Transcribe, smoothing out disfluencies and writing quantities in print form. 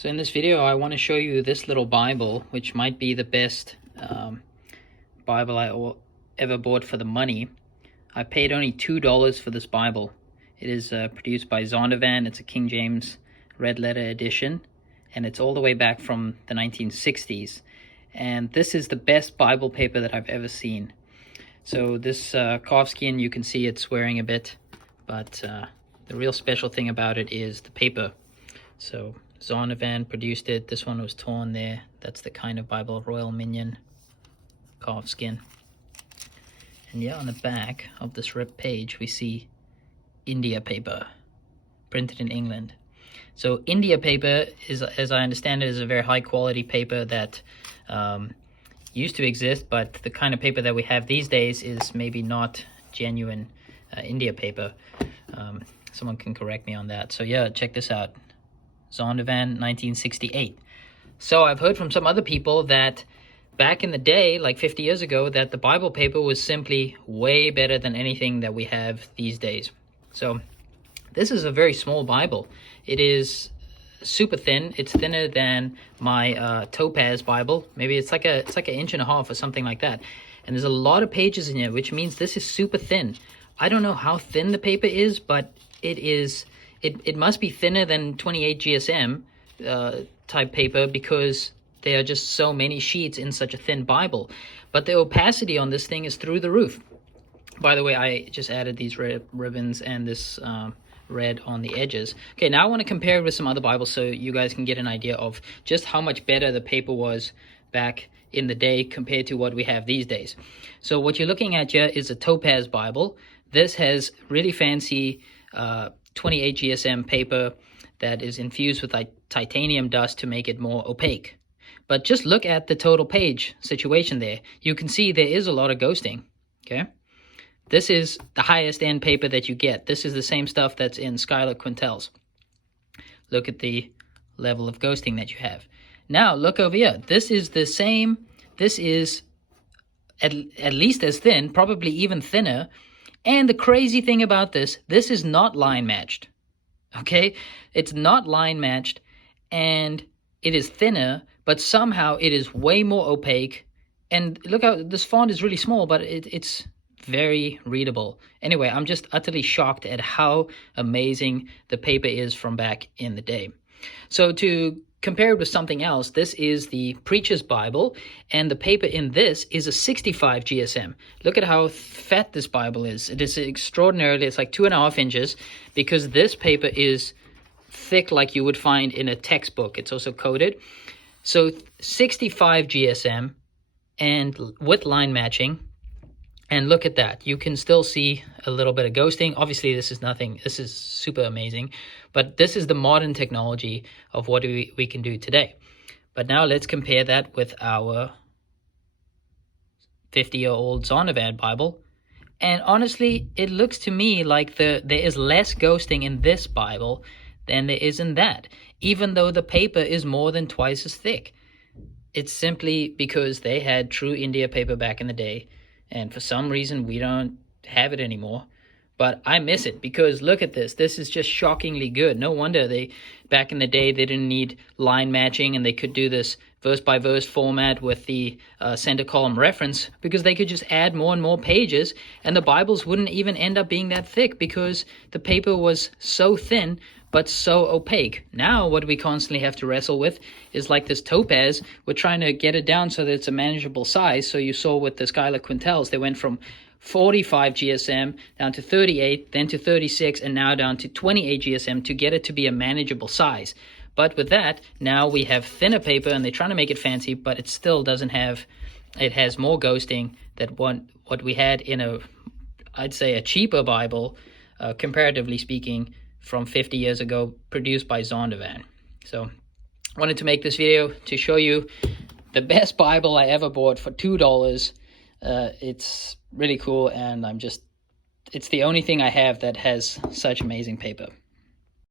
So in this video, I want to show you this little Bible, which might be the best Bible I ever bought for the money. I paid only $2 for this Bible. It is produced by Zondervan. It's a King James red letter edition, and it's all the way back from the 1960s. And this is the best Bible paper that I've ever seen. So this calf skin, you can see it's wearing a bit, but the real special thing about it is the paper. So Zondervan produced it. This one was torn there. That's the kind of Bible, Royal Minion calf skin. And yeah, on the back of this ripped page, we see India paper, printed in England. So India paper is, as I understand it, is a very high quality paper that used to exist, but the kind of paper that we have these days is maybe not genuine India paper. Someone can correct me on that. So yeah, check this out. Zondervan, 1968. So I've heard from some other people that back in the day, like 50 years ago, that the Bible paper was simply way better than anything that we have these days. So this is a very small Bible. It is super thin. It's thinner than my Topaz Bible. Maybe it's like an inch and a half or something like that. And there's a lot of pages in here, which means this is super thin. I don't know how thin the paper is, but it is. It must be thinner than 28 GSM type paper, because there are just so many sheets in such a thin Bible. But the opacity on this thing is through the roof. By the way, I just added these red ribbons and this red on the edges. Okay, now I want to compare it with some other Bibles so you guys can get an idea of just how much better the paper was back in the day compared to what we have these days. So what you're looking at here is a Topaz Bible. This has really fancy 28 GSM paper that is infused with titanium dust to make it more opaque. But just look at the total page situation there. You can see there is a lot of ghosting, okay? This is the highest end paper that you get. This is the same stuff that's in Schuyler quintels. Look at the level of ghosting that you have. Now look over here. This is the same. This is at least as thin, probably even thinner. And the crazy thing about this is not line matched, okay? It's not line matched, and it is thinner, but somehow it is way more opaque. And look how this font is really small, but it's very readable. Anyway, I'm just utterly shocked at how amazing the paper is from back in the day. So to compare it with something else, this is the Preacher's Bible, and the paper in this is a 65 GSM. Look at how fat this Bible is. It is extraordinarily, it's like 2.5 inches, because this paper is thick like you would find in a textbook. It's also coated. So 65 GSM and with line matching. And look at that. You can still see a little bit of ghosting. Obviously, this is nothing. This is super amazing. But this is the modern technology of what we can do today. But now let's compare that with our 50-year-old Zondervan Bible. And honestly, it looks to me like there is less ghosting in this Bible than there is in that, even though the paper is more than twice as thick. It's simply because they had true India paper back in the day, and for some reason we don't have it anymore. But I miss it, because look at this. This is just shockingly good. No wonder back in the day they didn't need line matching, and they could do this verse by verse format with the center column reference, because they could just add more and more pages, and the Bibles wouldn't even end up being that thick, because the paper was so thin but so opaque. Now what we constantly have to wrestle with is like this Topaz. We're trying to get it down so that it's a manageable size. So you saw with the Schuyler quintels, they went from 45 GSM down to 38, then to 36, and now down to 28 GSM to get it to be a manageable size. But with that, now we have thinner paper, and they're trying to make it fancy, but it still doesn't have, it has more ghosting than what we had in I'd say a cheaper Bible, comparatively speaking, from 50 years ago, produced by Zondervan. So I wanted to make this video to show you the best Bible I ever bought for $2. It's really cool, and it's the only thing I have that has such amazing paper.